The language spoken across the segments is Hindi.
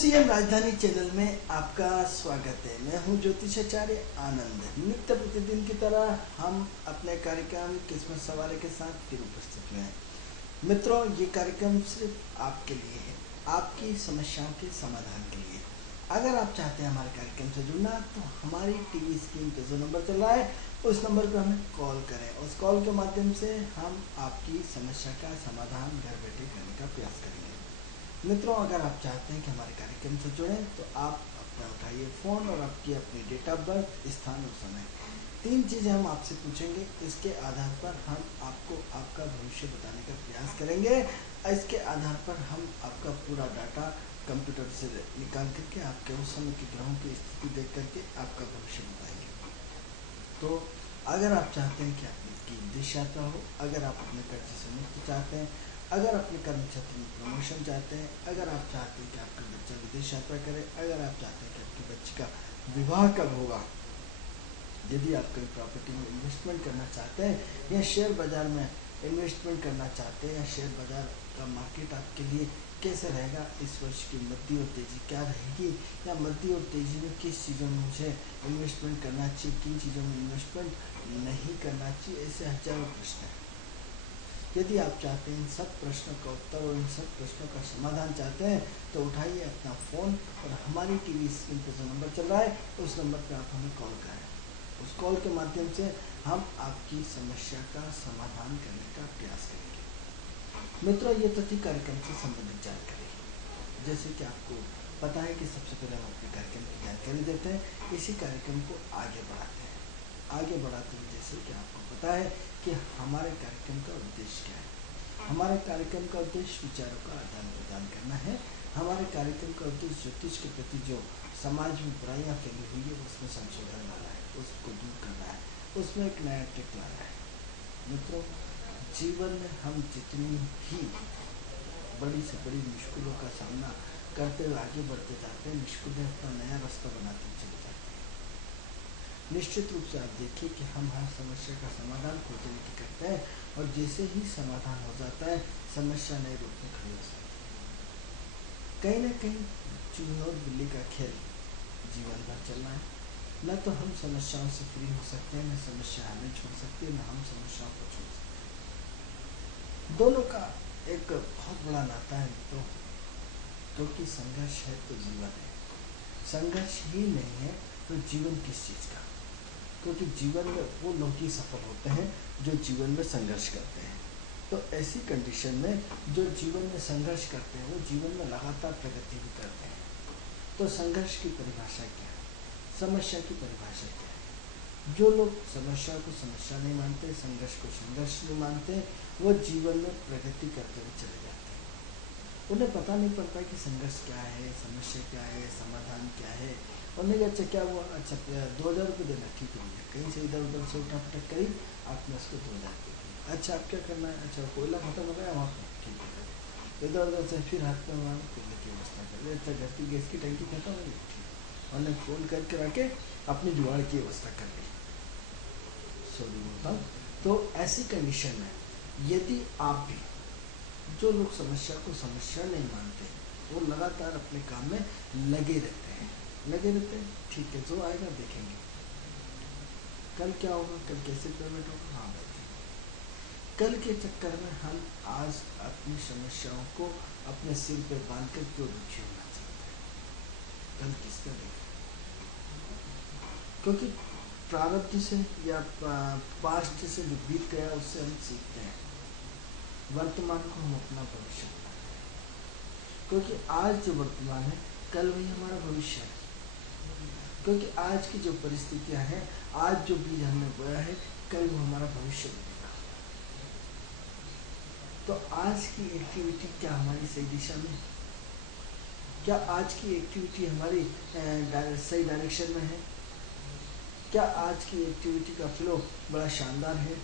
सीएम राजधानी चैनल में आपका स्वागत है। मैं हूं ज्योतिषाचार्य आनंद। नित्य प्रतिदिन की तरह हम अपने कार्यक्रम किस्मत सवाल के साथ फिर उपस्थित हुए हैं। मित्रों, ये कार्यक्रम सिर्फ आपके लिए है, आपकी समस्याओं के समाधान के लिए। अगर आप चाहते हैं हमारे कार्यक्रम से जुड़ना, तो हमारी टीवी स्क्रीन पर जो नंबर चल रहा है उस नंबर पर हमें कॉल करें। उस कॉल के माध्यम से हम आपकी समस्या का समाधान घर बैठे करने का प्रयास करेंगे। मित्रों, अगर आप चाहते हैं कि हमारे कार्यक्रम से जुड़ें, तो आप अपना उठाइए फ़ोन और आपकी अपनी डेट ऑफ बर्थ, स्थान और समय, 3 चीज़ें हम आपसे पूछेंगे। इसके आधार पर हम आपको आपका भविष्य बताने का प्रयास करेंगे। इसके आधार पर हम आपका पूरा डाटा कंप्यूटर से निकाल करके आपके उस समय की ग्रहों की स्थिति देख करके आपका भविष्य बताएंगे। तो अगर आप चाहते हैं कि आपकी विदेश यात्रा हो, अगर आप अपने कर्ज से मुक्त चाहते हैं, अगर अपने कर्म क्षेत्र में प्रमोशन चाहते हैं, अगर आप चाहते हैं कि आपका बच्चा विदेश यात्रा करे, अगर आप चाहते हैं कि आपके बच्चे का विवाह कब होगा, यदि आप कोई प्रॉपर्टी में इन्वेस्टमेंट करना चाहते हैं या शेयर बाजार में इन्वेस्टमेंट करना चाहते हैं, या शेयर बाजार का मार्केट आपके लिए कैसे रहेगा, इस वर्ष की मध्य और तेजी क्या रहेगी, या मध्य और तेजी में किस चीज़ों में मुझे इन्वेस्टमेंट करना चाहिए, किन चीज़ों में इन्वेस्टमेंट नहीं करना चाहिए, ऐसे हजारों प्रश्न हैं। यदि आप चाहते हैं इन सब प्रश्नों का उत्तर और इन सब प्रश्नों का समाधान चाहते हैं, तो उठाइए अपना फ़ोन और हमारी टीवी स्क्रीन पर जो नंबर चल रहा है उस नंबर पर आप हमें कॉल करें। उस कॉल के माध्यम से हम आपकी समस्या का समाधान करने का प्रयास करेंगे। मित्रों, ये तो थी कार्यक्रम से संबंधित जानकारी। जैसे कि आपको पता है कि सबसे पहले हम अपने कार्यक्रम की जानकारी देते हैं, इसी कार्यक्रम को आगे बढ़ाते हैं। आगे बढ़ाते हुए जैसे कि आपको पता है कि हमारे कार्यक्रम का उद्देश्य क्या है। हमारे कार्यक्रम का उद्देश्य विचारों का आदान प्रदान करना है। हमारे कार्यक्रम का उद्देश्य ज्योतिष के प्रति जो समाज में बुराइयां फैली हुई है उसमें संशोधन लाना है, उसको दूर करना है, उसमें एक नया ट्रिक लाना है। मित्रों, जीवन में हम जितनी ही बड़ी से बड़ी मुश्किलों का सामना करते हुए आगे बढ़ते जाते हैं, मुश्किलें अपना नया रास्ता बनाते चले जाते हैं। निश्चित रूप से आप देखिए कि हम हर समस्या का समाधान खोजने की करते हैं, और जैसे ही समाधान हो जाता है, समस्या नए रूप में खड़ी हो जाती है। कहीं ना कहीं चूहे और बिल्ली का खेल जीवन भर चलना है। न तो हम समस्याओं से फ्री हो सकते हैं, न समस्या हमें छोड़ सकती है, न हम समस्याओं को छोड़ सकते हैं। दोनों का एक बहुत बड़ा नाता है मित्रों, क्योंकि संघर्ष है तो जीवन है, संघर्ष ही नहीं है तो जीवन किस चीज़ का। क्योंकि जीवन में वो लोग ही सफल होते हैं जो जीवन में संघर्ष करते हैं। तो ऐसी कंडीशन में जो जीवन में संघर्ष करते हैं, वो जीवन में लगातार प्रगति भी करते हैं। तो संघर्ष की परिभाषा क्या है, समस्या की परिभाषा क्या है? जो लोग समस्या को समस्या नहीं मानते, संघर्ष को संघर्ष नहीं मानते, वो जीवन में प्रगति करते हुए चले जाते हैं। उन्हें पता नहीं पड़ता कि संघर्ष क्या है, समस्या क्या है, समाधान क्या है। उन्हें अच्छा क्या हुआ, अच्छा 2000 रुपये देना, ठीक है भैया, कहीं से इधर उधर से उठा पटक करी, आपने उसको 2000 रुपये दिए। अच्छा आप क्या करना है, अच्छा कोयला खत्म हो गया वहाँ पर, ठीक है, इधर उधर से फिर हाथ में वहाँ कोयले की व्यवस्था कर ली। अच्छा घर की गैस की टंकी खत्म हो गई, ठीक, उन्हें फ़ोन करके रखे अपनी जुगाड़ की व्यवस्था कर ली। सॉरी बोलता हूँ। तो ऐसी कंडीशन में यदि आप भी, जो लोग समस्या को समस्या नहीं मानते, वो लगातार अपने काम में लगे रहते हैं, ठीक है, जो आएगा देखेंगे, कल क्या होगा, कल कैसे पेमेंट होगा, हाँ बैठे। कल के चक्कर में हम आज अपनी समस्याओं को अपने सिर पे बांध कर क्यों दुखी होना चाहते हैं? कल किसका देखें? क्योंकि प्रारब्ध से या पास्ट से जो बीत गया उससे हम सीखते हैं, वर्तमान को हम अपना भविष्य बनाते हैं। क्योंकि आज जो वर्तमान है, कल वही हमारा भविष्य है। क्योंकि आज की जो परिस्थितियां हैं, आज जो बीज हमने बोया है, कल वो हमारा भविष्य बनेगा। तो आज की एक्टिविटी क्या हमारी सही दिशा में, क्या आज की एक्टिविटी हमारी सही डायरेक्शन में है, क्या आज की एक्टिविटी का फ्लो बड़ा शानदार है?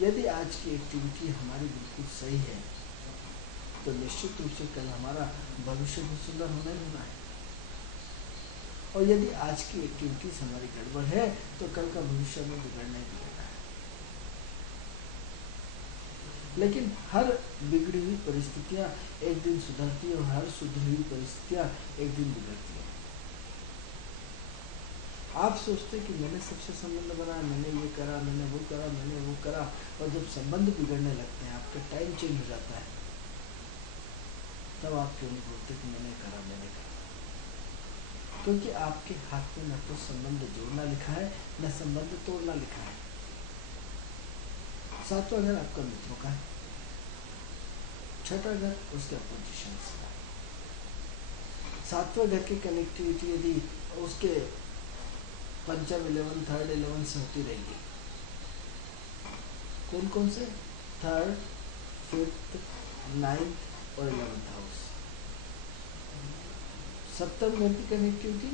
यदि आज की एक्टिविटी हमारी बिल्कुल सही है, तो निश्चित रूप से कल हमारा भविष्य भी सुंदर होना ही होना है। और यदि आज की एक्टिविटीज हमारी गड़बड़ है, तो कल का भविष्य में बिगड़ना ही बिगड़ना है। लेकिन हर बिगड़ी हुई परिस्थितियाँ एक दिन सुधरती है और हर सुधरी हुई परिस्थितियाँ एक दिन बिगड़ती है। आप सोचते कि मैंने सबसे संबंध बनाया, मैंने ये करा, मैंने वो करा, मैंने वो करा, और जब संबंध बिगड़ने लगते हैं, आपका टाइम चेंज हो जाता है, तब आप क्यों नहीं बोलते कि मैंने करा, मैंने करा? क्योंकि आपके हाथ में न तो संबंध जोड़ना लिखा है, न संबंध तोड़ना लिखा है। सातवां घर आपका मित्रों का है, छठा घर उसके अपोजिशन का। सातवें घर की कनेक्टिविटी यदि उसके पंचम 11, थर्ड 11 से होती रहेगी, कौन कौन से? थर्ड, फिफ्थ, नाइन्थ और 11th हाउस। सप्तम घर की कनेक्टिविटी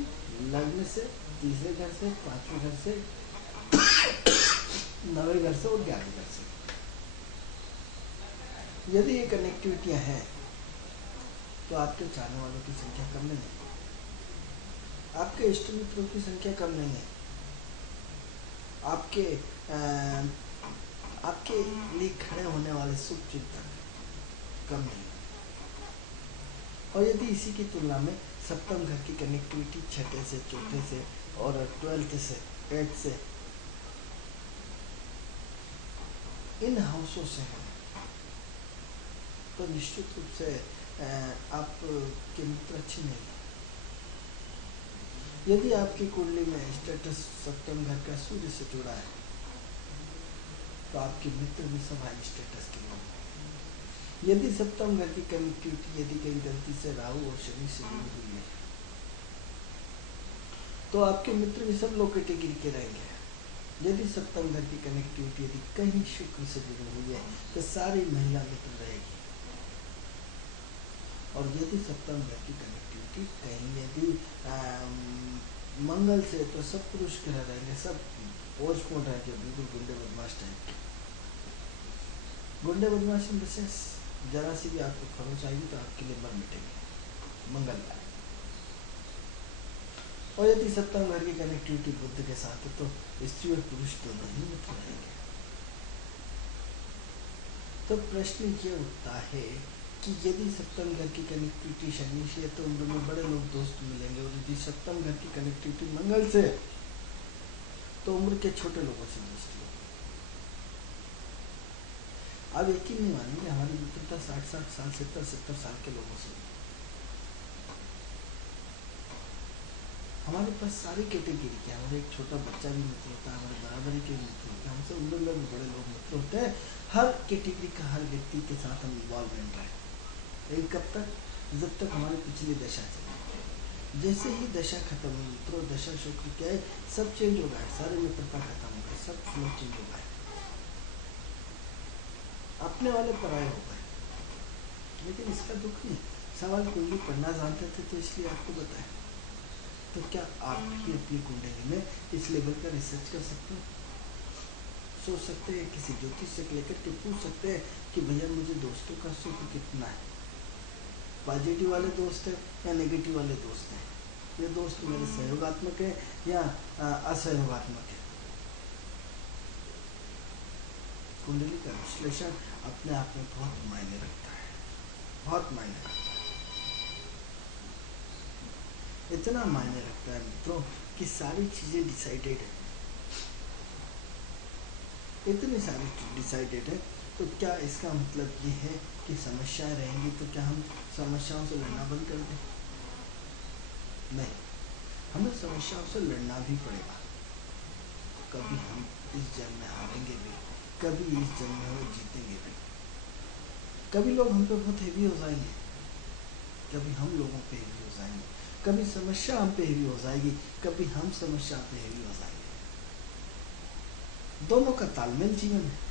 लग्न से, तीसरे घर से, पांचवें घर से, नवे घर से और 11वें घर से। यदि ये कनेक्टिविटियां हैं तो आपके चाहने वालों की संख्या कम नहीं है, आपके इष्ट मित्रों की संख्या कम नहीं है, आपके लिए खड़े होने वाले शुभ चिंतक कम नहीं है। और यदि इसी की तुलना में सप्तम घर की कनेक्टिविटी छठे से, चौथे से और 12th से, 8th से, इन हाउसों से है, तो निश्चित रूप से आपके मित्र अच्छे नहीं है। यदि आपकी कुंडली में स्टेटस सप्तम घर का सूर्य से जुड़ा है, तो आपके मित्र भी सब हाई स्टेटस के लोग हैं। यदि सप्तम घर की कनेक्टिविटी यदि कहीं गलती से राहु और शनि से जुड़ी हुई है, तो आपके मित्र भी सब लो कैटेगरी के रहेंगे। यदि सप्तम घर की कनेक्टिविटी यदि कहीं शुक्र से जुड़ी हुई है, तो सारी महिला मित्र रहेगी। और यदि सप्तम घर की कनेक्टिविटी कहीं यदि मंगल से, तो सब पुरुष ग्रह रहेंगे, सब ओजपूर्ण रहेंगे, बिल्कुल गुंडे बदमाश टाइप। गुंडे बदमाश में से जरा सी भी आपको खरोच आएगी तो आपके लिए मर मिटेंगे, मंगल का। और यदि सप्तम घर की कनेक्टिविटी बुद्ध के साथ है, तो स्त्री और पुरुष दोनों ही मित्र रहेंगे। तो प्रश्न ये उठता है कि यदि सप्तम घर की कनेक्टिविटी शनि से है, तो उन दोनों बड़े लोग दोस्त मिलेंगे, और यदि सप्तम घर की कनेक्टिविटी मंगल से, तो उम्र के छोटे लोगों से दोस्ती होगी। आप यकीन नहीं मानेंगे, हमारी मित्रता 60-60 साल, 70-70 साल के लोगों से। हमारे पास सारी कैटेगरी के, हमारे एक छोटा बच्चा भी मित्र होता है, हमारे बराबरी के मित्र होते हैं, हमसे उम्र में भी बड़े लोग मित्र होते हैं। हर कैटेगरी का हर व्यक्ति के साथ हम इन्वॉल्वमेंट रहे, लेकिन कब तक? जब तक हमारी पिछली दशा चली। जैसे ही दशा खत्म हुई, मित्रों दशा शुक्र क्या है, सब चेंज हो गया, सारी मित्रता खत्म हो गई, सब फ्लो चेंज हो गए, अपने वाले पराये हो गए। लेकिन इसका दुख नहीं, सवाल कुंडली पढ़ना जानते थे तो इसलिए आपको बताया। तो क्या आप भी अपनी कुंडली में इस लेवल का रिसर्च कर सकते हो? सोच सकते हैं, किसी ज्योतिष से लेकर के पूछ सकते हैं कि भैया मुझे दोस्तों का सुख कितना है, पॉजिटिव वाले दोस्त है या नेगेटिव वाले दोस्त हैं, ये दोस्त मेरे सहयोगात्मक है या असहयोगात्मक है। कुंडली का विश्लेषण अपने आप में बहुत मायने रखता है, बहुत मायने रखता है। इतना मायने रखता है मित्रों कि सारी चीजें डिसाइडेड है, इतनी सारी डिसाइडेड है। तो क्या इसका मतलब ये है कि समस्याएं रहेंगी तो क्या हम समस्याओं से लड़ना बंद कर दें? नहीं, हमें समस्याओं से लड़ना भी पड़ेगा। कभी हम इस जंग में हारेंगे भी, कभी इस जंग में हम जीतेंगे भी। कभी लोग हम पे बहुत हेवी हो जाएंगे, कभी हम लोगों पे हेवी हो जाएंगे, कभी समस्या हम पे हेवी हो जाएगी, कभी हम समस्या पे हेवी हो जाएंगे। दोनों का तालमेल जीवन है।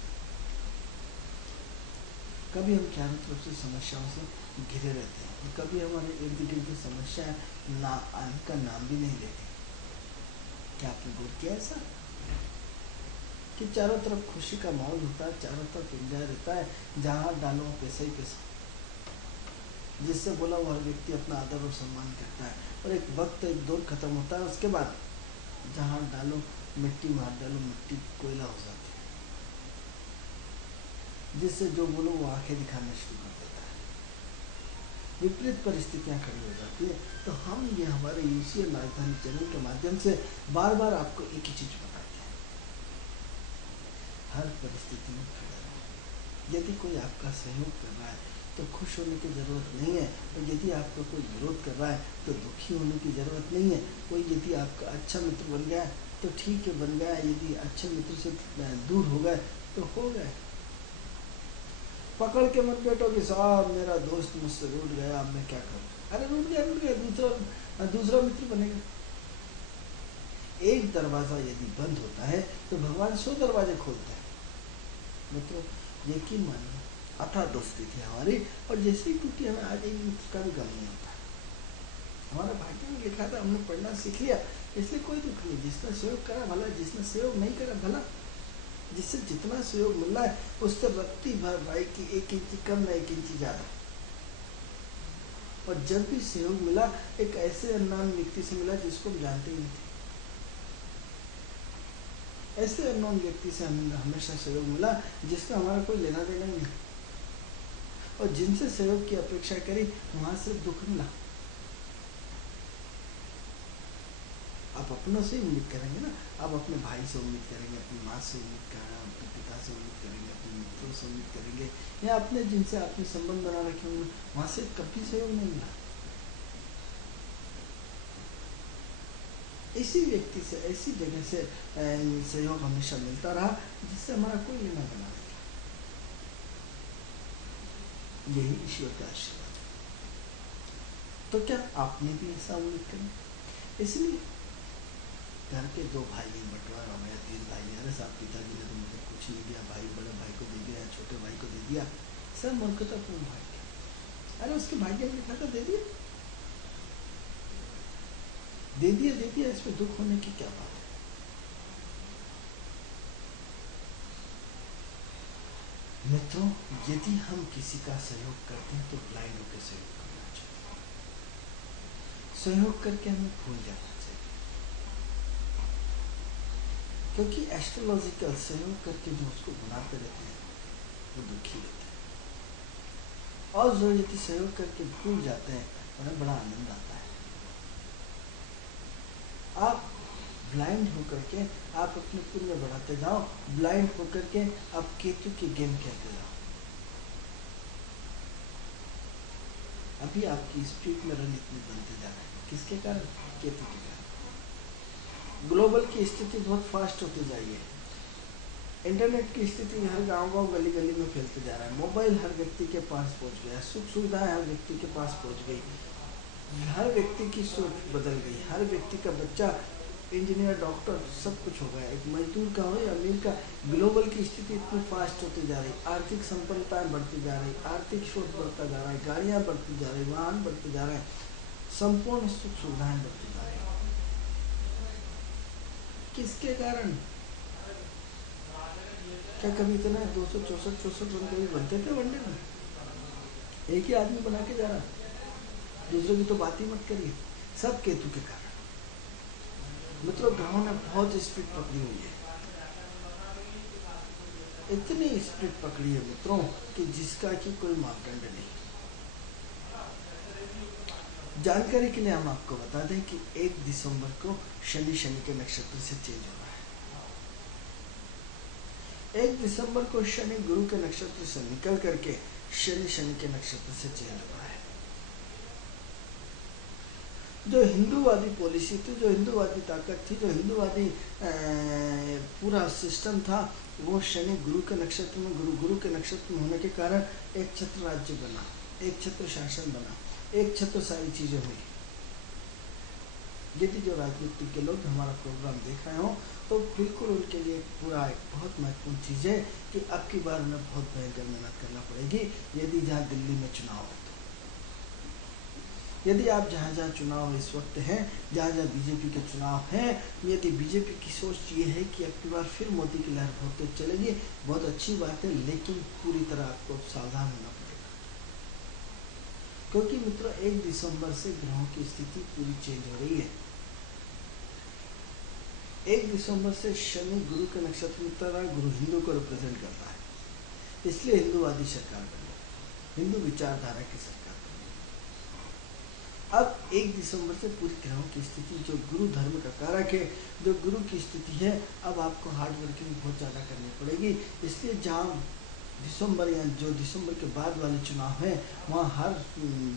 कभी हम चारों तरफ से समस्याओं से घिरे रहते हैं, और कभी हमारे इर्द गिर्द की समस्या का नाम भी नहीं लेते। क्या आपने गौर किया ऐसा कि चारों तरफ खुशी का माहौल होता है, चारों तरफ एंजॉय रहता है, जहाँ डालो पैसा ही पैसा, जिससे बोला वो हर व्यक्ति अपना आदर और सम्मान करता है। और एक वक्त, एक दौर खत्म होता है, उसके बाद जहाँ डालो मिट्टी, मार डालो मिट्टी, कोयला हो जाती है। जिससे जो बोलो वो आंखें दिखाना शुरू कर देता है, विपरीत परिस्थितियां खड़ी हो जाती है। तो हम ये हमारे यूसीएल राजधानी चैनल के माध्यम से बार बार आपको एक ही चीज बताते हैं, हर परिस्थिति में खड़े रहो। यदि कोई आपका सहयोग कर रहा है तो खुश होने की जरूरत नहीं है, और यदि आपका कोई विरोध कर रहा है तो दुखी होने की जरूरत नहीं है। कोई यदि आपका अच्छा मित्र बन गया तो ठीक है बन गया, यदि अच्छे मित्र से दूर हो गए तो हो गए। पकड़ के मत बैठो कि साहब मेरा दोस्त मुझसे रूठ गया, अब मैं क्या करूं। अरे रूठ गया, दूसरा मित्र बनेगा। एक दरवाजा यदि बंद होता है तो भगवान 100 दरवाजे खोलते हैं। मित्रों यकीन मानिए अथा दोस्ती थी हमारी, और जैसे ही टूटी हमें आज एक मित्र का भी गम नहीं होता। हमारा भाग्य में लिखा था, हमने पढ़ना सीख लिया, इसलिए कोई दुख नहीं। जिसने सहयोग करा भला, जिसने सहयोग नहीं करा भला। जिससे जितना सहयोग मिल रहा है उससे रत्ती भर भाई की 1 इंची कम ना 1 इंची ज्यादा। और जब भी सहयोग मिला एक ऐसे अननोन व्यक्ति से मिला जिसको हम जानते ही नहीं थे। ऐसे अननोन व्यक्ति से हमें हमेशा सहयोग मिला जिससे हमारा कोई लेना देना ही नहीं, और जिनसे सहयोग की अपेक्षा करी वहां से दुख मिला। आप अपनों से उम्मीद करेंगे ना, आप अपने भाई से उम्मीद करेंगे, अपनी माँ से उम्मीद करेंगे, अपने पिता से उम्मीद करेंगे, अपने मित्रों से उम्मीद करेंगे, या अपने जिनसे आपने संबंध बना रखे होंगे वहां से कभी सहयोग नहीं मिला। इसी व्यक्ति से ऐसी जगह से सहयोग हमेशा मिलता रहा जिससे हमारा कोई लेना देना नहीं था। यही ईश्वर का आशीर्वाद है। तो क्या आपने भी ऐसा उम्मीद करें? इसलिए घर के 2 भाई में बंटवारा हो गया, 3 भाई में, अरे साहब पिताजी ने तो मुझे कुछ नहीं दिया, भाई बड़े भाई को दे दिया, छोटे भाई को दे दिया, सब मूर्खतापूर्ण भाग्य। अरे उसके भाग्य में लिखा था दे दिया, दे दिया, इसमें दुख होने की क्या बात है। मित्रों यदि हम किसी का सहयोग करते हैं तो ब्लाइंड होकर सहयोग करना चाहिए। सहयोग करके हमें भूल जाना चाहिए, क्योंकि एस्ट्रोलॉजिकल सहयोग करके जो उसको बुलाते रहते हैं वो दुखी रहते हैं, और जो यदि सहयोग करके भूल जाते हैं उन्हें बड़ा आनंद आता है। आप ब्लाइंड होकर के आप अपने पुण्य बढ़ाते जाओ, ब्लाइंड होकर के आप केतु की गेम खेलते जाओ। अभी आपकी स्पीड में रन इतने बनते जा रहे हैं, किसके कारण? केतु के कारण। ग्लोबल की स्थिति बहुत फास्ट होती जा रही है, इंटरनेट की स्थिति हर गांव गली गली में फैलते जा रहा है, मोबाइल हर व्यक्ति के पास पहुंच गया, सुख सुविधाएं हर व्यक्ति के पास पहुंच गई, हर व्यक्ति की सोच बदल गई, हर व्यक्ति का बच्चा इंजीनियर डॉक्टर सब कुछ हो गया, एक मजदूर का हो या अमीर का। ग्लोबल की स्थिति इतनी फास्ट होती जा रही, आर्थिक संपन्नताएं बढ़ती जा रही, आर्थिक शोध बढ़ता जा रहा है, गाड़ियां बढ़ती जा रही, वाहन बढ़ते जा रहे हैं, संपूर्ण सुख सुविधाएं बढ़ती जा रही। किसके कारण? क्या कभी इतना 264 रन कभी बनते थे वनडे में? एक ही आदमी बना के जा रहा है, दूसरों की तो बात ही मत करिए। सब केतु के कारण। मित्रों ग्रहों ने बहुत स्पीड पकड़ी हुई है, इतनी स्पीड पकड़ी है मित्रों कि जिसका कि कोई मापदंड नहीं। जानकारी के लिए हम आपको बता दें कि 1 दिसंबर को शनि के नक्षत्र से चेंज हो रहा है। 1 दिसंबर को शनि गुरु के नक्षत्र से निकल करके शनि के नक्षत्र से चेंज हो रहा है। जो हिंदूवादी पॉलिसी थी, जो हिंदूवादी ताकत थी, जो हिंदूवादी पूरा सिस्टम था, वो शनि गुरु के नक्षत्र में, गुरु के नक्षत्र में होने के कारण एक छत्र राज्य बना, एक छत्र शासन बना, एक छत्र सारी चीजें हुई। यदि जो राजनीति के लोग हमारा प्रोग्राम देख रहे हो तो बिल्कुल उनके लिए पूरा एक बहुत महत्वपूर्ण चीज है कि अब की बार उन्हें बहुत भयंकर मेहनत करना पड़ेगी। यदि जहाँ दिल्ली में चुनाव है, यदि आप जहाँ चुनाव इस वक्त हैं, जहाँ बीजेपी के चुनाव हैं, यदि बीजेपी की सोच ये है कि अब की बार फिर मोदी की लहर बहुत तेज चलेगी, बहुत अच्छी बात है, लेकिन पूरी तरह आपको सावधान होना पड़ेगा। क्योंकि मित्रों 1 दिसंबर से ग्रहों की स्थिति पूरी चेंज हो रही है। 1 दिसंबर से शनि गुरु के नक्षत्र में उतर रहा है, गुरु हिंदू को रिप्रेजेंट करता है। इसलिए हिंदूवादी सरकार बनी, हिंदू विचारधारा की सरकार बनी। अब 1 दिसंबर से पूरी ग्रहों की स्थिति, जो गुरु धर्म का कारक है, जो गुरु की स्थिति है, अब आपको हार्ड वर्किंग बहुत ज़्यादा करनी पड़ेगी। इसलिए जहाँ दिसंबर या जो दिसंबर के बाद वाले चुनाव हैं, वहाँ हर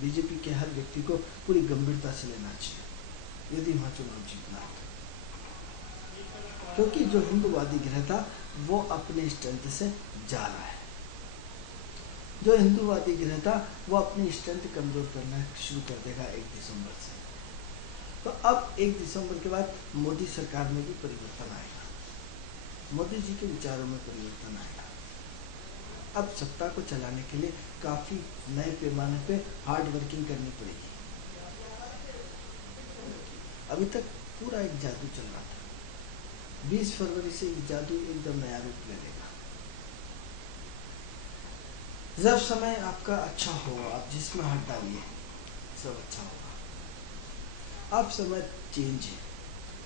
बीजेपी के हर व्यक्ति को पूरी गंभीरता से लेना चाहिए यदि वहाँ चुनाव जीतना है। क्योंकि जो हिंदूवादी ग्रह था वो अपने स्ट्रेंथ से जा रहा है, जो हिंदूवादी ग्रह था वो अपनी स्ट्रेंथ कमजोर करना शुरू कर देगा 1 दिसंबर से। तो अब 1 दिसंबर के बाद मोदी सरकार में भी परिवर्तन आएगा, मोदी जी के विचारों में परिवर्तन आएगा। अब सत्ता को चलाने के लिए काफी नए पैमाने पे हार्ड वर्किंग करनी पड़ेगी। अभी तक पूरा एक जादू चल रहा था, 20 फरवरी से ये जादू एकदम नया रूप ले लेगा। जब समय आपका अच्छा हो, आप जिसमें हाथ डालिए सब अच्छा होगा। अब समय चेंज है,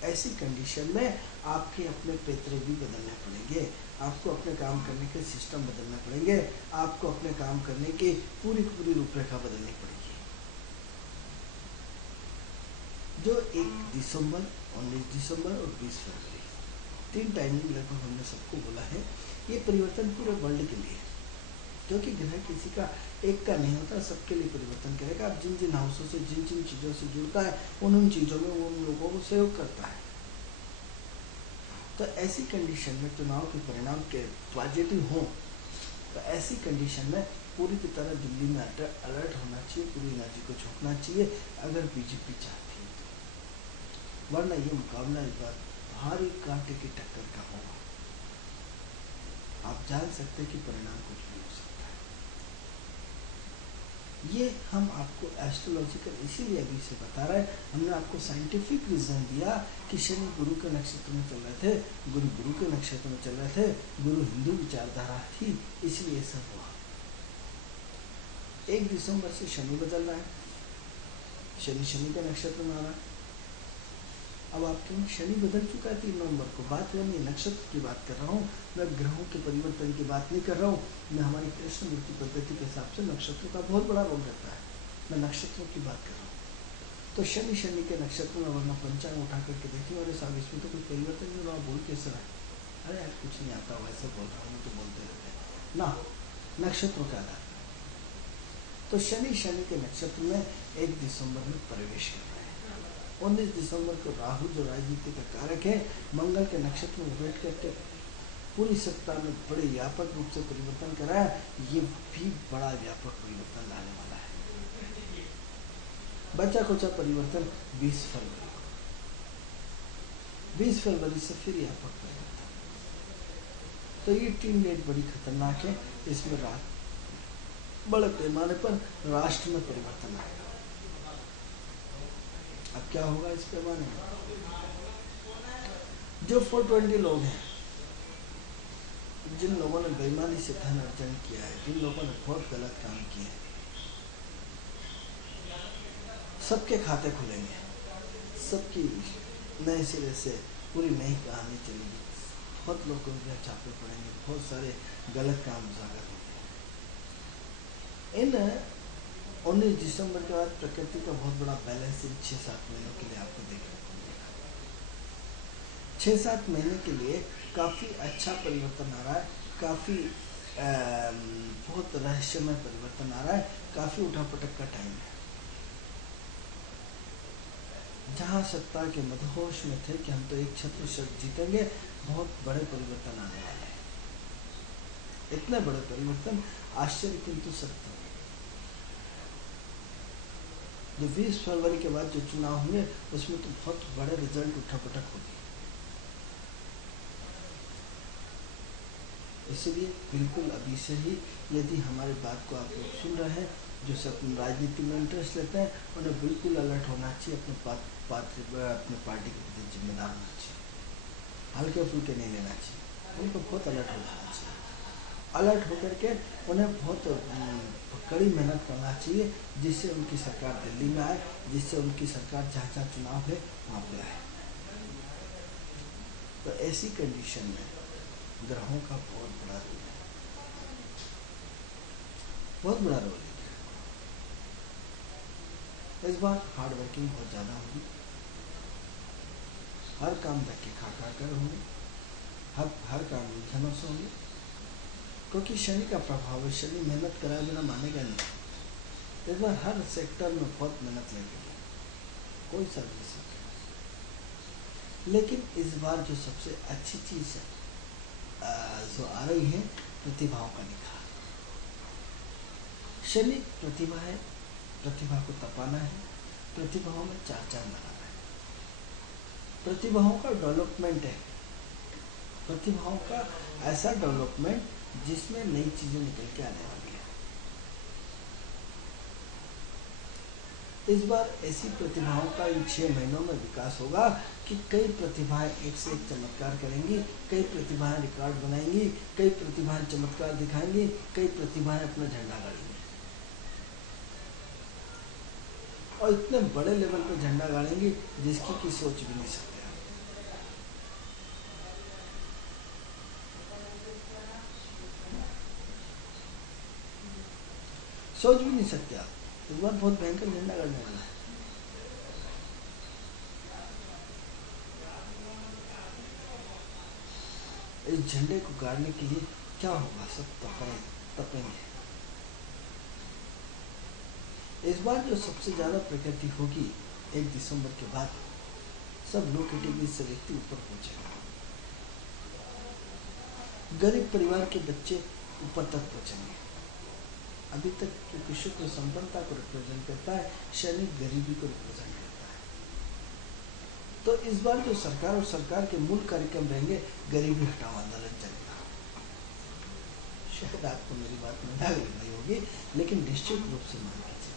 ऐसी कंडीशन में आपके अपने पैतरे भी बदलने पड़ेंगे, आपको अपने काम करने के सिस्टम बदलने पड़ेंगे, आपको अपने काम करने की पूरी रूपरेखा बदलनी पड़ेगी। जो 1 दिसंबर, 19 दिसंबर और 20 फरवरी 3 टाइमिंग लगभग हमने सबको बोला है। ये परिवर्तन पूरे वर्ल्ड के लिए, क्योंकि ग्रह किसी का एक का नहीं होता, सबके लिए परिवर्तन करेगा। आप जिन जिन हाउसों से जिन जिन चीज़ों से जुड़ता है, उन चीज़ों में वो उन लोगों को सहयोग करता है। तो ऐसी कंडीशन में चुनाव के परिणाम के पॉजिटिव हों, तो ऐसी कंडीशन में पूरी की तरह दिल्ली में अलर्ट होना चाहिए, पूरी एनर्जी को झोंकना चाहिए अगर बीजेपी चाहती है तो। वरना ये मुकाबला इस बार भारी कांटे की टक्कर का होगा। आप जान सकते हैं कि परिणाम कुछ भी हो सकता है। ये हम आपको एस्ट्रोलॉजिकल इसीलिए अभी से बता रहे हैं। हमने आपको साइंटिफिक रीजन दिया कि शनि गुरु के नक्षत्र में चल रहे थे, गुरु के नक्षत्र में चल रहे थे, गुरु हिंदू विचारधारा थी, इसलिए सब हुआ। 1 दिसंबर से शनि बदल रहा है, शनि के नक्षत्र में आ रहा है। अब आपके शनि बदल चुका है 3 नवंबर को। बात वो नहीं, नक्षत्र की बात कर रहा हूँ मैं, ग्रहों के परिवर्तन की बात नहीं कर रहा हूँ मैं। हमारी कृष्णमूर्ति पद्धति के हिसाब से नक्षत्रों का बहुत बड़ा रोल रहता है, मैं नक्षत्रों की बात कर रहा हूँ। तो शनि के नक्षत्र में, वरना पंचांग उठा करके देखिए, अरे साहब इसमें तो कोई परिवर्तन नहीं रहा, बोल कैसे रहा है, अरे यार कुछ नहीं आता, वैसे बोल रहा हूँ तो बोलते रहते हैं ना, नक्षत्रों का आधार। तो शनि के नक्षत्र में 1 दिसंबर में प्रवेश कर रहा है। 19 दिसंबर को राहु जो राजनीति का कारक है, मंगल के नक्षत्र में बैठ करके पूरी सत्ता में बड़े व्यापक रूप से परिवर्तन कराया। ये भी बड़ा व्यापक परिवर्तन लाने वाला है। बचा कुचा परिवर्तन 20 फरवरी को, 20 फरवरी से फिर व्यापक परिवर्तन। तो ये 3 डेट बड़ी खतरनाक है। इसमें बड़े पैमाने पर राष्ट्र में परिवर्तन आएगा। अब क्या होगा इस पैमाने में? जो 420 लोग हैं, जिन लोगों ने बेईमानी से धन अर्जन किया है, जिन लोगों ने बहुत गलत काम किए हैं, सबके खाते खुलेंगे, सबकी नए सिरे से पूरी नई कहानी चलेगी। बहुत लोगों के छापे पड़ेंगे, बहुत सारे गलत काम उजागर होंगे। इन 19 दिसंबर के बाद प्रकृति का बहुत बड़ा बैलेंस 6-7 महीनों के लिए आपको देखने को मिलेगा। 6-7 महीने के लिए काफ़ी अच्छा परिवर्तन आ रहा है, काफ़ी बहुत रहस्यमय परिवर्तन आ रहा है, काफ़ी उठापटक का टाइम है। जहाँ सत्ता के मदहोश में थे कि हम तो एक छत्र शब्द जीतेंगे, बहुत बड़े परिवर्तन आने वाले हैं। इतने बड़े परिवर्तन आश्चर्य किंतु सत्य। जो 20 फरवरी के बाद जो चुनाव हुए, उसमें तो बहुत बड़े रिजल्ट उठापटक होगी। इसलिए बिल्कुल अभी से ही, यदि हमारी बात को आप लोग सुन रहे हैं, जो सब राजनीति में इंटरेस्ट लेते हैं, उन्हें बिल्कुल अलर्ट होना चाहिए, अपने पार्टी के प्रति जिम्मेदार होना चाहिए, हल्के फुल्के नहीं लेना चाहिए, उनको बहुत अलर्ट हो जाना चाहिए। अलर्ट होकर के उन्हें बहुत कड़ी मेहनत करना चाहिए, जिससे उनकी सरकार दिल्ली में आए, जिससे उनकी सरकार जहाँ जहाँ चुनाव है वहाँ पे आए। तो ऐसी कंडीशन में ग्रहों का बहुत बड़ा रोल है। बहुत बड़ा रोल है। इस बार हार्ड वर्किंग बहुत ज़्यादा होगी, हर काम धक्के खा खा कर होंगे, हर काम उलझनों से होंगे, क्योंकि शनि का प्रभाव है। शनि मेहनत कराए बिना मानेगा नहीं। इस बार हर सेक्टर में बहुत मेहनत लगेगी, कोई सा भी सेक्टर। लेकिन इस बार जो सबसे अच्छी चीज़ है जो आ रही है, प्रतिभाओं का निखार। शनि प्रतिभा है, प्रतिभा को तपाना है, प्रतिभाओं में चार चांद लगाना है, प्रतिभाओं का डेवलपमेंट है, प्रतिभाओं का ऐसा डेवलपमेंट जिसमें नई चीजें निकल के आने वाली है। इस बार ऐसी प्रतिभाओं का इन 6 महीनों में विकास होगा कि कई प्रतिभाएं एक से एक चमत्कार करेंगी, कई प्रतिभाएं रिकॉर्ड बनाएंगी, कई प्रतिभाएं चमत्कार दिखाएंगी, कई प्रतिभाएं अपना झंडा गाड़ेंगी। और इतने बड़े लेवल पर झंडा गाड़ेंगी जिसकी की सोच भी नहीं सकते। सोच भी नहीं सकते आप। इस बार बहुत भयंकर झंडा गाड़ने वाला है। इस झंडे को गाड़ने के लिए क्या होगा, सब तपेंगे। इस बार जो सबसे ज्यादा प्रगति होगी 1 दिसंबर के बाद, सब लो कैटेगरी से व्यक्ति ऊपर पहुंचेगा। गरीब परिवार के बच्चे ऊपर तक पहुंचेंगे। अभी तक क्योंकि शुक्र संपन्नता को रिप्रेजेंट करता है, शनि गरीबी को रिप्रेजेंट करता है। तो इस बार जो सरकार और सरकार के मूल कार्यक्रम रहेंगे, गरीबी हटाओ आंदोलन चलेगा। शायद आपको मेरी बात में लग रही होगी, लेकिन निश्चित रूप से मान के चलिए,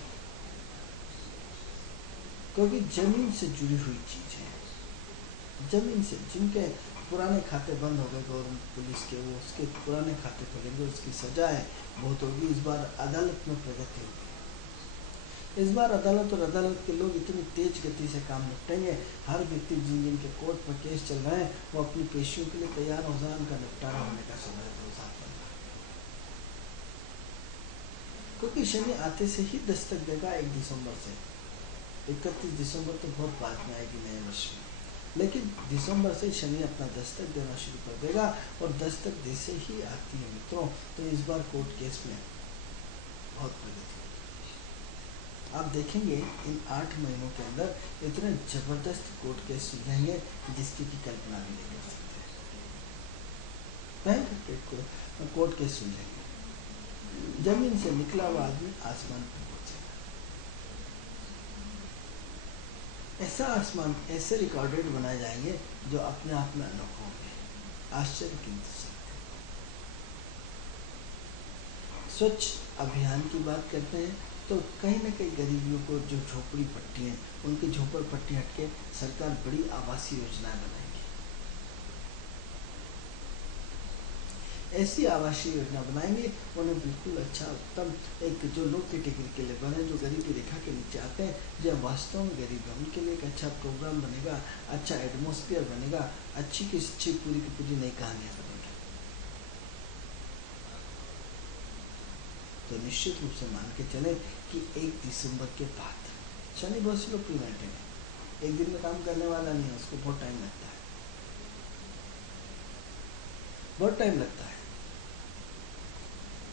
क्योंकि जमीन से जुड़ी हुई चीज है। जमीन से जिनके पुराने खाते बंद हो गए गवर्नमेंट पुलिस के, वो उसके पुराने खाते खोलेंगे, उसकी सजाएं बहुत होगी। इस बार अदालत में प्रगति होगी। इस बार अदालत और अदालत के लोग इतनी तेज गति से काम निपटेंगे। हर व्यक्ति जिन जिन के कोर्ट में केस चल रहे हैं, वो अपनी पेशियों के लिए तैयार हो जाए। उनका निपटारा होने का समय 2 साल बन रहा है, क्योंकि शनि आते से ही दस्तक देगा 1 दिसंबर से। 31 दिसंबर तो बहुत बाद में आएगी नए वर्ष में, लेकिन दिसंबर से शनि अपना दस्तक देना शुरू कर देगा। और दस्तक जैसे ही आती है मित्रों, तो इस बार कोर्ट केस में बहुत प्रगति होगी। आप देखेंगे इन 8 महीनों के अंदर इतने जबरदस्त कोर्ट केस सुलझेंगे जिसकी की कल्पना भी नहीं कर सकते। भयंकर कोर्ट केस सुलझेंगे। जमीन से निकला हुआ आदमी आसमान पर पहुंचेगा। ऐसा आसमान, ऐसे रिकॉर्डेड बनाए जाएंगे जो अपने आप में अनोखे होंगे, आश्चर्य की इंतजार। स्वच्छ अभियान की बात करते हैं तो कहीं ना कहीं गरीबियों को, जो झोपड़ी पट्टी हैं, उनकी झोपड़पट्टी हटके सरकार बड़ी आवासीय योजनाएं बनाएंगी। ऐसी आवासीय योजना बनाएंगे उन्हें बिल्कुल अच्छा उत्तम, एक जो लो कैटेगरी के लेबर हैं, जो गरीबी रेखा के नीचे आते हैं, जो वास्तव में गरीब है, उनके लिए एक अच्छा प्रोग्राम बनेगा, अच्छा एटमॉस्फेयर बनेगा, अच्छी की अच्छी पूरी की पूरी नई कहानियाँ बनेंगी। तो निश्चित रूप से मान के चले कि 1 दिसंबर के बाद शनि बहुत स्लो प्लेनेट है, एक दिन में काम करने वाला नहीं है, उसको बहुत टाइम लगता है, बहुत टाइम लगता है।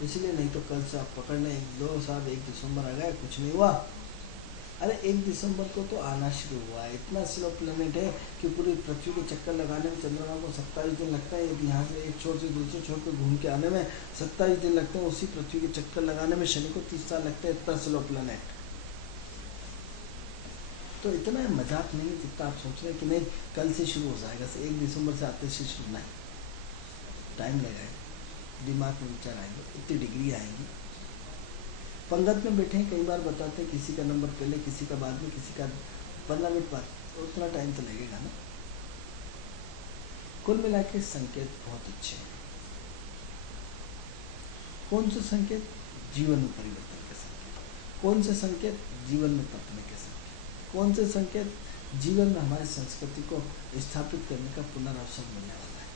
इसलिए नहीं तो कल से आप पकड़ने 2 साल 1 दिसंबर आ गया, कुछ नहीं हुआ। अरे 1 दिसंबर को तो आना शुरू हुआ है। इतना स्लो प्लेनेट है कि पूरी पृथ्वी के चक्कर लगाने में चंद्रमा को 27 दिन लगता है। यदि यहाँ से एक छोर से दूसरे छोर पर घूम के आने में 27 दिन लगते हैं, उसी पृथ्वी के चक्कर लगाने में शनि को 30 साल लगते हैं। इतना स्लो प्लेनेट, तो इतना मजाक नहीं है जितना आप सोच रहे हैं कि नहीं कल से शुरू हो जाएगा, 1 दिसंबर से आते से शुरू नहीं, टाइम लगेगा, दिमाग में विचार आएंगे, इतनी डिग्री आएंगी। पंगत में बैठे कई बार बताते हैं किसी का नंबर पहले, किसी का बाद में, किसी का 15 मिनट बाद, उतना टाइम तो लगेगा ना। कुल मिला के संकेत बहुत अच्छे हैं। कौन से संकेत? जीवन में परिवर्तन के संकेत। कौन से संकेत? जीवन में तपने के संकेत। कौन से संकेत? जीवन में हमारी संस्कृति को स्थापित करने का पुनर्अवसर मिलने वाला है।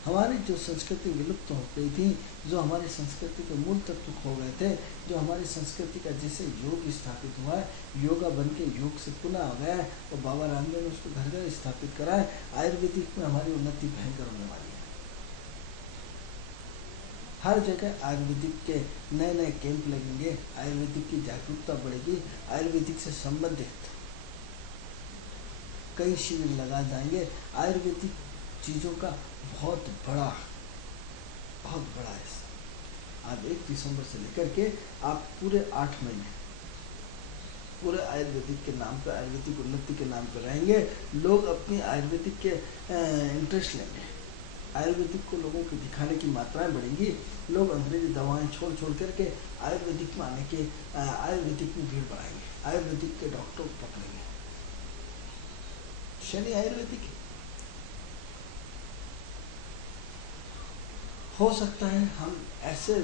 हमारी जो संस्कृति विलुप्त हो गई थी, जो हमारी संस्कृति के मूल तत्व खो गए थे, जो हमारी संस्कृति का जैसे योग स्थापित हुआ है, योगा बन के योग से पुनः आ गया है, और बाबा रामदेव ने उसको घर घर स्थापित करा है। आयुर्वेदिक में हमारी उन्नति भयंकर होने वाली है। हर जगह आयुर्वेदिक के नए नए कैंप लगेंगे, आयुर्वेदिक की जागरूकता बढ़ेगी, आयुर्वेदिक से संबंधित कई शिविर लगा जाएंगे। आयुर्वेदिक चीज़ों का बहुत बड़ा है। आज 1 दिसंबर से लेकर के आप पूरे 8 महीने पूरे आयुर्वेदिक के नाम पर, आयुर्वेदिक उन्नति के नाम पर रहेंगे। लोग अपनी आयुर्वेदिक के इंटरेस्ट लेंगे, आयुर्वेदिक को लोगों को दिखाने की मात्राएं बढ़ेंगी। लोग अंग्रेजी दवाएं छोड़ करके आयुर्वेदिक में आने के आयुर्वेदिक में भीड़ बढ़ाएंगे, आयुर्वेदिक के डॉक्टर को पकड़ेंगे। शनि आयुर्वेदिक है। हो सकता है हम ऐसे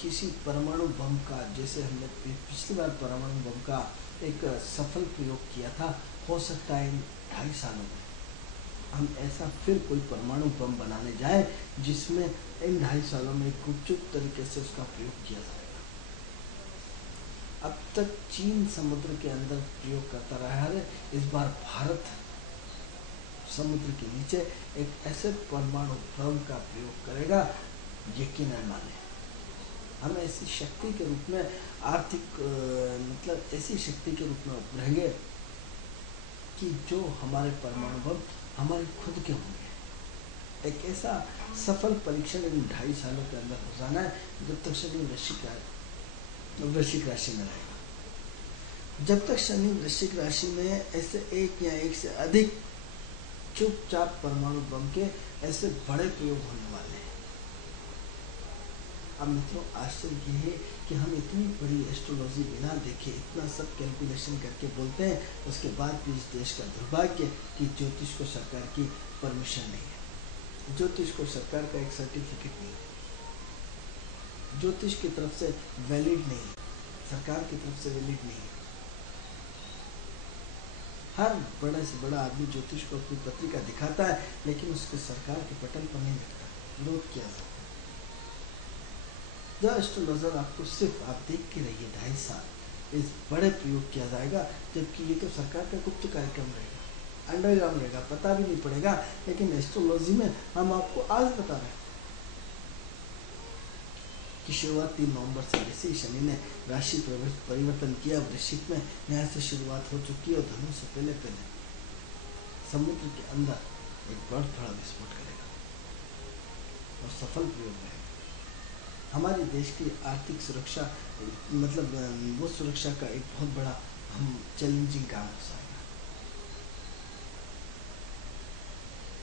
किसी परमाणु बम का, जैसे हमने पिछली बार परमाणु बम का एक सफल प्रयोग किया था, हो सकता है इन 2.5 सालों में हम ऐसा फिर कोई परमाणु बम बनाने जाए जिसमें इन 2.5 सालों में गुपचुप तरीके से उसका प्रयोग किया जाएगा। अब तक चीन समुद्र के अंदर प्रयोग करता रहा है, इस बार भारत समुद्र के नीचे एक ऐसे परमाणु बम का प्रयोग करेगा, यकीनन माने। हम ऐसी शक्ति के रूप में मतलब ऐसी शक्ति के रूप में उभरेंगे कि जो हमारे परमाणु बम हमारे खुद के होंगे। एक ऐसा सफल परीक्षण इन 2.5 सालों के अंदर हो जाना है, जब तक शनि वृश्चिक राशि में रहेगा। जब तक शनि वृश्चिक राशि में ऐसे 1 या 1 से अधिक चुपचाप परमाणु बम के ऐसे बड़े प्रयोग होने वाले हैं। अब मित्रों, आश्चर्य ये है कि हम इतनी बड़ी एस्ट्रोलॉजी बिना देखे इतना सब कैलकुलेशन करके बोलते हैं, उसके बाद भी इस देश का दुर्भाग्य कि ज्योतिष को सरकार की परमिशन नहीं है, ज्योतिष को सरकार का एक सर्टिफिकेट नहीं है, ज्योतिष की तरफ से वैलिड नहीं है, सरकार की तरफ से वैलिड नहीं है। हर बड़े से बड़ा आदमी ज्योतिष को अपनी पत्रिका दिखाता है, लेकिन उसके सरकार के पटल पर नहीं लगता, विरोध किया जाता है। द एस्ट्रोलॉजर आपको सिर्फ आप देख के रहिए 2.5 साल इस बड़े प्रयोग किया जाएगा, जबकि ये तो सरकार का गुप्त कार्यक्रम रहेगा, अंडरग्राउंड रहेगा, पता भी नहीं पड़ेगा। लेकिन एस्ट्रोलॉजी में हम आपको आज बता रहे हैं कि शुरुआत 3 नवंबर से जैसे ही शनि ने राशि परिवर्तन किया, वृश्चिक में यहाँ से शुरुआत हो चुकी है, और धनु से पहले समुद्र के अंदर एक बहुत बड़ा विस्फोट करेगा और सफल प्रयोग रहेगा। हमारे देश की आर्थिक सुरक्षा, मतलब वो सुरक्षा का एक बहुत बड़ा हम चैलेंजिंग काम हो जाएगा।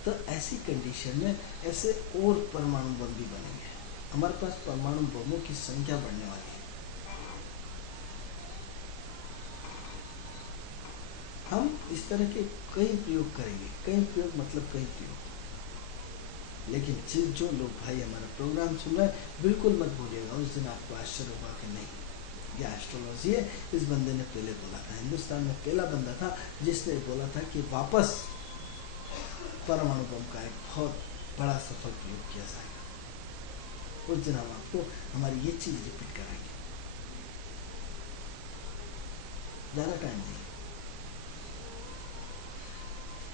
तो ऐसी कंडीशन में ऐसे और परमाणु बम भी बनेंगे, हमारे पास परमाणु बमों की संख्या बढ़ने वाली है। हम इस तरह के कई प्रयोग करेंगे, कई प्रयोग मतलब कई प्रयोग। लेकिन जो लोग भाई हमारा प्रोग्राम सुन रहे हैं, बिल्कुल मत भूलिएगा, उस दिन आपको आश्चर्य होगा कि नहीं, यह एस्ट्रोलॉजी है। इस बंदे ने पहले बोला था, हिंदुस्तान में पहला बंदा था जिसने बोला था कि वापस परमाणु बम का एक बहुत बड़ा सफल प्रयोग किया जाएगा। उस दिन हम आपको हमारी ये चीज़ रिपीट कराएंगे, ज़्यादा टाइम नहीं।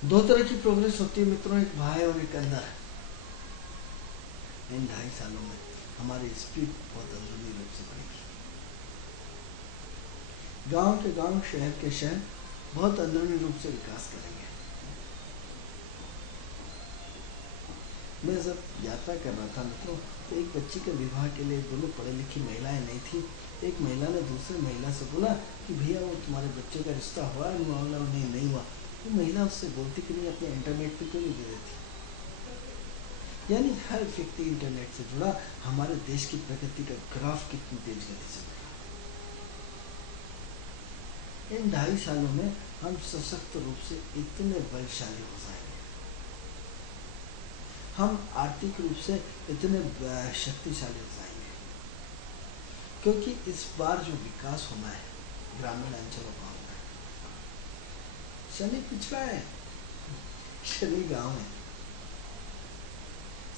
2 तरह की प्रोग्रेस होती है मित्रों, एक बाहर और एक अंदर। इन 2.5 सालों में हमारी स्पीड बहुत अंदरूनी रूप से बढ़ेगी। गांव के गांव, शहर के शहर बहुत अंदरूनी रूप से विकास करेंगे। मैं जब यात्रा कर रहा था मित्रों, तो एक बच्ची के विवाह के लिए दोनों पढ़ी लिखी महिलाएं नहीं थी। एक महिला ने दूसरी महिला से बोला कि भैया वो तुम्हारे बच्चे का रिश्ता हुआ है? नहीं हुआ। वो महिला उससे बोलती कि नहीं, अपने इंटरनेट पे क्यों नहीं दे देती। यानी हर व्यक्ति इंटरनेट से जुड़ा, हमारे देश की प्रगति का ग्राफ कितनी तेज गति से बढ़ा। इन 2.5 सालों में हम सशक्त रूप से इतने बलशाली हो जाएंगे, हम आर्थिक रूप से इतने शक्तिशाली हो जाएंगे, क्योंकि इस बार जो विकास होना है ग्रामीण अंचलों का होना है। शनि पिछड़ा है, शनि गांव है,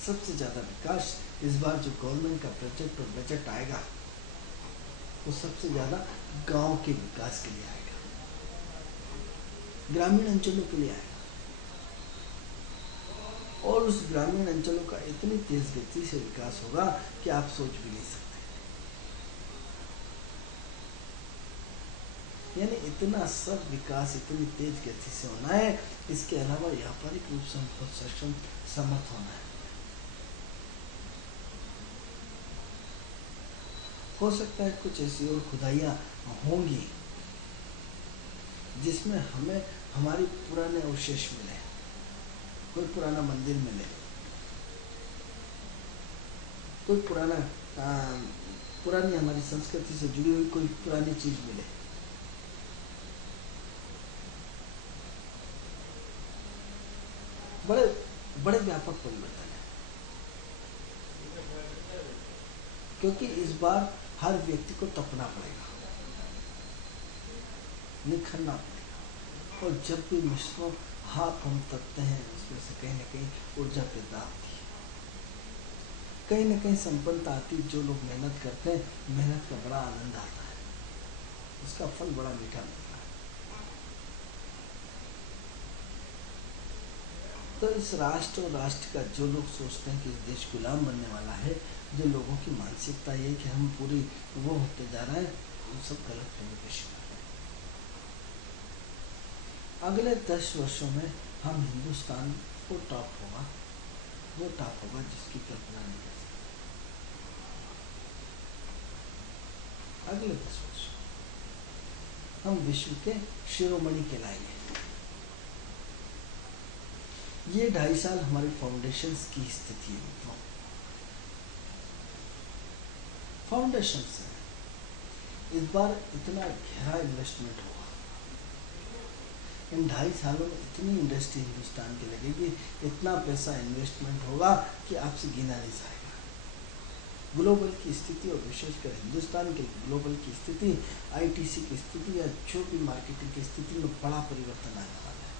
सबसे ज़्यादा विकास इस बार जो गवर्नमेंट का प्रोजेक्ट और बजट आएगा वो सबसे ज़्यादा गांव के विकास के लिए आएगा, ग्रामीण अंचलों के लिए आएगा। और उस ग्रामीण अंचलों का इतनी तेज गति से विकास होगा कि आप सोच भी नहीं सकते। यानी इतना सब विकास इतनी तेज गति से होना है। इसके अलावा व्यापारिक रूप से हम बहुत सक्षम समर्थ होना है। हो सकता है कुछ ऐसी और खुदाइयाँ होंगी जिसमें हमें हमारी पुराने अवशेष मिले, कोई पुराना मंदिर मिले, कोई पुरानी हमारी संस्कृति से जुड़ी हुई कोई पुरानी चीज मिले। बड़े बड़े व्यापक परिवर्तन है, क्योंकि इस बार हर व्यक्ति को तपना पड़ेगा, निखरना पड़ेगा। और जब भी मिश्रों हाथ हम तपते हैं उसमें से कहीं ना कहीं ऊर्जा पैदा होती है, कहीं ना कहीं संपन्नता आती है। जो लोग मेहनत करते हैं, मेहनत का बड़ा आनंद आता है, उसका फल बड़ा मीठा मिलता है। तो इस राष्ट्र और राष्ट्र का जो लोग सोचते हैं कि देश गुलाम बनने वाला है, जो लोगों की मानसिकता ये कि हम पूरी वो होते जा रहे हैं, वो सब गलत फहमी का शिकार है। अगले 10 वर्षों में हम हिंदुस्तान वो टॉप होगा जिसकी कल्पना नहीं कर सकते। अगले 10 वर्ष हम विश्व के शिरोमणि कहलाएंगे। ये 2.5 साल हमारे फाउंडेशंस की स्थिति है मित्रों। फाउंडेशन से इस बार इतना गहरा इन्वेस्टमेंट होगा, इन 2.5 सालों में इतनी इंडस्ट्री हिंदुस्तान की लगेगी, इतना पैसा इन्वेस्टमेंट होगा कि आपसे गिना नहीं जाएगा। ग्लोबल की स्थिति और विशेषकर हिंदुस्तान के ग्लोबल की स्थिति, आईटीसी की स्थिति या जो भी मार्केटिंग की स्थिति में बड़ा परिवर्तन आने वाला है।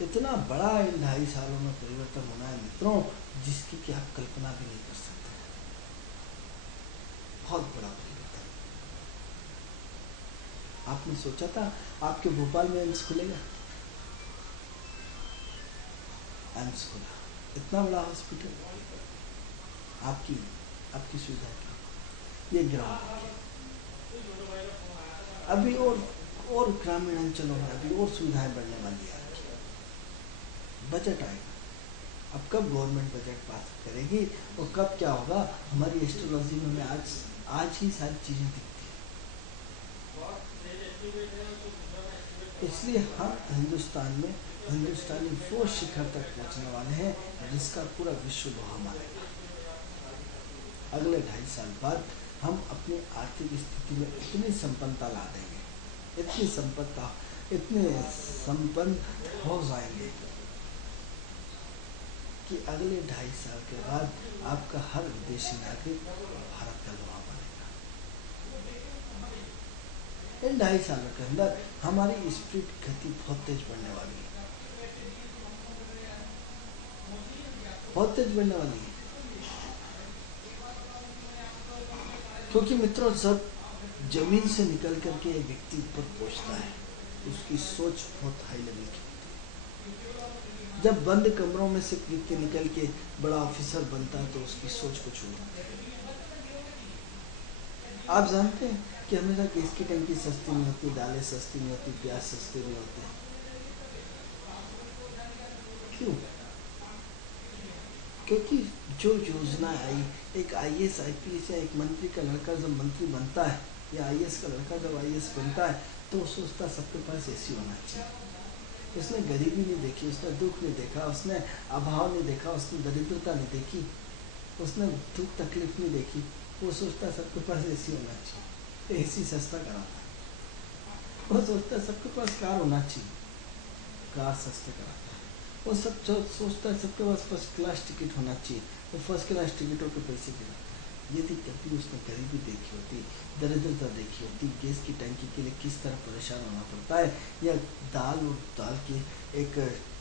इतना बड़ा इन 2.5 सालों में परिवर्तन होना है मित्रों, जिसकी कि आप कल्पना भी नहीं कर सकते। बहुत बड़ा परिवर्तन। आपने सोचा था आपके भोपाल में एम्स खुलेगा? एम्स खुला, इतना बड़ा हॉस्पिटल आपकी सुविधा की। ये ग्राम अभी और ग्रामीण अंचलों में अभी और सुविधाएं बढ़ने वाली है। बजट आएगा, अब कब गवर्नमेंट बजट पास करेगी और कब क्या होगा, हमारी एस्ट्रोलॉजी में आज ही सारी चीजें दिखती है। इसलिए हम हिंदुस्तान में हिंदुस्तानी वो शिखर तक पहुंचने वाले हैं जिसका पूरा विश्व लोहा मानेगा। अगले 2.5 साल बाद हम अपनी आर्थिक स्थिति में इतनी संपन्नता ला देंगे, इतने संपन्न हो जाएंगे कि अगले 2.5 साल के बाद आपका हर विदेशी नागरिक भारत का लोहा बनेगा। इन 2.5 सालों के अंदर हमारी स्पीड गति बहुत तेज बढ़ने वाली है, बहुत तेज बढ़ने वाली है। क्योंकि मित्रों, सब जमीन से निकल करके एक व्यक्ति ऊपर पहुंचता है, उसकी सोच बहुत हाई लेवल की। जब बंद कमरों में से व्यक्ति निकल के बड़ा ऑफिसर बनता है तो उसकी सोच कुछ होती है। आप जानते हैं कि हमेशा गैस की टंकी सस्ती नहीं होती, दालें सस्ती नहीं होती, प्याज सस्ते नहीं होते। क्यों? क्योंकि जो योजना आई, एक आईएएस आईपीएस या एक मंत्री का लड़का जब मंत्री बनता है या आईएएस का लड़का जब आईएएस बनता है तो वो सोचता सबके पास ऐसी होना चाहिए। उसने गरीबी नहीं देखी, उसने दुख नहीं देखा, उसने अभाव नहीं देखा, उसने दरिद्रता नहीं देखी, उसने दुख तकलीफ नहीं देखी। वो सोचता सबके पास ऐसी होना चाहिए, एसी सस्ता कराता है। वो सोचता सबके पास कार होना चाहिए, कार सस्ता कराता है। वो सब सोचता है सबके पास फर्स्ट क्लास टिकट होना चाहिए, वो फर्स्ट क्लास टिकटों के पैसे गिराता है। यदि कभी उसने गरीबी देखी होती, दरिद्रता देखी होती, गैस की टंकी के लिए किस तरह परेशान होना पड़ता है, या दाल और दाल की एक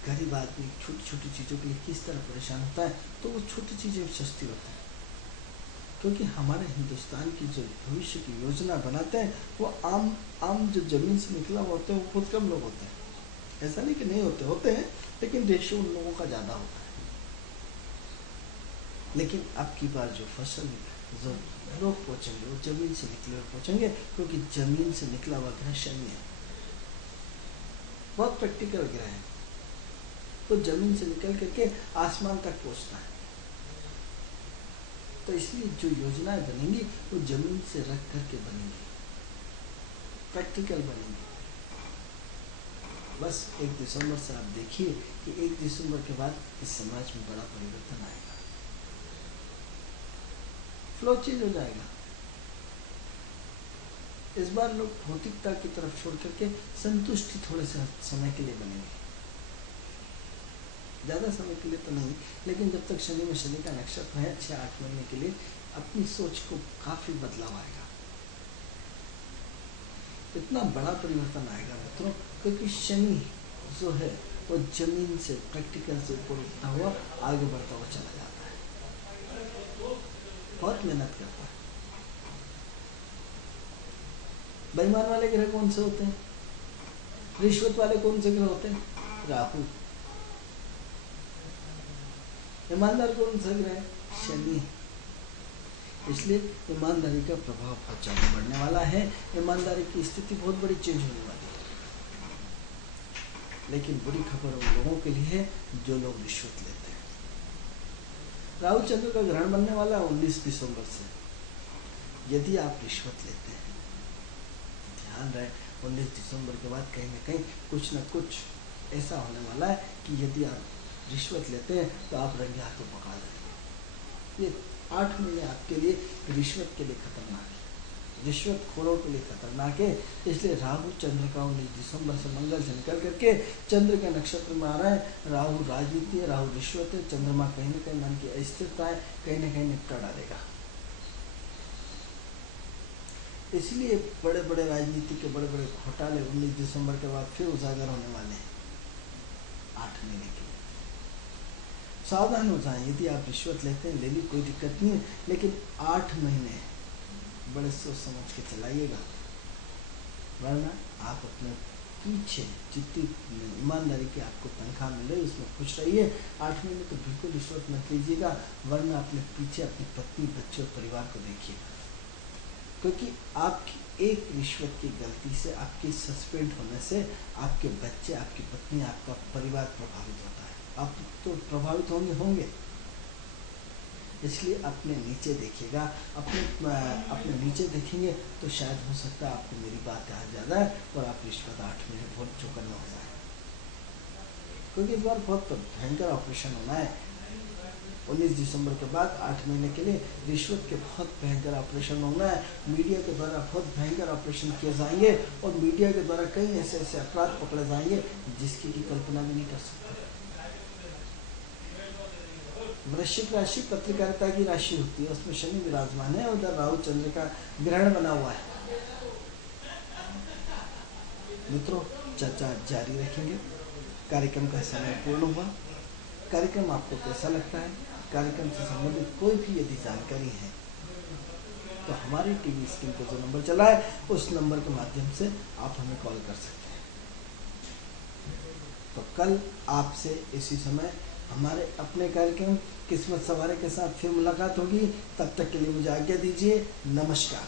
गरीब आदमी छोटी छोटी चीज़ों के लिए किस तरह परेशान होता है, तो वो छोटी चीज़ें भी सस्ती होती हैं। क्योंकि हमारे हिंदुस्तान की जो भविष्य की योजना बनाते हैं वो आम आम जो जमीन से निकला हुआ होते हैं वो बहुत कम लोग होते हैं। ऐसा नहीं कि नहीं होते, होते हैं, लेकिन रेशियो उन लोगों का ज़्यादा होता है। लेकिन अब की बार जो फसल जो लोग पहुँचेंगे वो जमीन से निकले हुए पहुँचेंगे, क्योंकि जमीन से निकला हुआ ग्रह शनि है, बहुत प्रैक्टिकल ग्रह है। तो जमीन से निकल करके आसमान तक पहुँचता है। तो इसलिए जो योजनाएं बनेंगी वो जमीन से रख करके बनेंगी, प्रैक्टिकल बनेंगी। बस 1 दिसंबर से आप देखिए कि 1 दिसंबर के बाद इस समाज में बड़ा परिवर्तन आएगा, फ्लो चेंज हो जाएगा। इस बार लोग भौतिकता की तरफ छोड़ करके संतुष्टि थोड़े से समय के लिए बनेंगे, ज़्यादा समय के लिए तो नहीं, लेकिन जब तक शनि में शनि का नक्षत्र है 6-8 महीने के लिए अपनी सोच को काफ़ी बदलाव आएगा। इतना बड़ा परिवर्तन आएगा मित्रों, क्योंकि शनि जो है वो जमीन से प्रैक्टिकल से ऊपर उठता हुआ आगे बढ़ता हुआ चला जाता है, बहुत मेहनत करता है। बेईमान वाले ग्रह कौन से होते हैं? रिश्वत वाले कौन से ग्रह होते हैं? राहु। ईमानदार कौन सा ग्रह है? शनि। इसलिए ईमानदारी का प्रभाव बहुत ज़्यादा बढ़ने वाला है। ईमानदारी की स्थिति बहुत बड़ी चेंज होने वाली है। लेकिन बुरी खबर उन लोगों के लिए है जो लोग रिश्वत लेते हैं। राहु चंद्र का ग्रहण बनने वाला है 19 दिसंबर से। यदि आप रिश्वत लेते हैं तो ध्यान रहे 19 दिसंबर के बाद कहीं ना कहीं कुछ न कुछ ऐसा होने वाला है कि यदि आप रिश्वत लेते हैं तो आप रंगे हाथों पकड़ा जाएंगे। ये 8 महीने आपके लिए रिश्वत के लिए खतरनाक है, रिश्वत खोरों के लिए खतरनाक है। इसलिए राहु चंद्र का 19 दिसंबर से मंगल से निकल करके चंद्र के नक्षत्र में आ रहा है। राहु राजनीति है, राहु रिश्वत है, चंद्रमा कहीं ना कहीं मन की अस्थिरता है, कहीं ना कहीं निपटा डालेगा। इसलिए बड़े बड़े राजनीति के बड़े बड़े घोटाले 19 दिसंबर के बाद फिर उजागर होने वाले हैं 8 महीने के लिए। सावधान हो जाएं। यदि आप रिश्वत लेते हैं ले ली, कोई दिक्कत नहीं है, लेकिन 8 महीने बड़े सोच समझ के चलाइएगा, वरना आप अपने पीछे जितनी ईमानदारी की आपको तनख्वाह मिले उसमें खुश रहिए। 8 महीने तो बिल्कुल रिश्वत मत लीजिएगा, वरना अपने पीछे अपनी पत्नी, बच्चे और परिवार को देखिएगा। क्योंकि आपकी एक रिश्वत की गलती से, आपकी सस्पेंड होने से आपके बच्चे, आपकी पत्नी, आपका परिवार प्रभावित होता है। आप तो प्रभावित होंगे। इसलिए अपने नीचे देखिएगा। अपने नीचे देखेंगे तो शायद हो सकता है आपको मेरी बात याद ज़्यादा है और आप रिश्वत 8 महीने बहुत चौकन्ना हो जाए। क्योंकि इस बार बहुत भयंकर ऑपरेशन होना है 19 दिसंबर के बाद 8 महीने के लिए रिश्वत के बहुत भयंकर ऑपरेशन होना है। मीडिया के द्वारा बहुत भयंकर ऑपरेशन किए जाएंगे और मीडिया के द्वारा कई ऐसे ऐसे अपराध पकड़े जाएंगे जिसकी की कल्पना भी नहीं कर सकते। वृश्चिक राशि पत्रकारिता की राशि होती है, उसमें शनि विराजमान है, उधर राहु चंद्र का ग्रहण बना हुआ है। मित्रों, चर्चा जारी रखेंगे। कार्यक्रम का समय पूर्ण हुआ। कार्यक्रम आपको कैसा लगता है? कार्यक्रम से संबंधित कोई भी यदि जानकारी है तो हमारी टीवी स्क्रीन पर जो नंबर चला है उस नंबर के माध्यम से आप हमें कॉल कर सकते हैं। तो कल आपसे इसी समय हमारे अपने कार्यक्रम किस्मत सवारे के साथ फिर मुलाकात होगी। तब तक के लिए मुझे आज्ञा दीजिए। नमस्कार।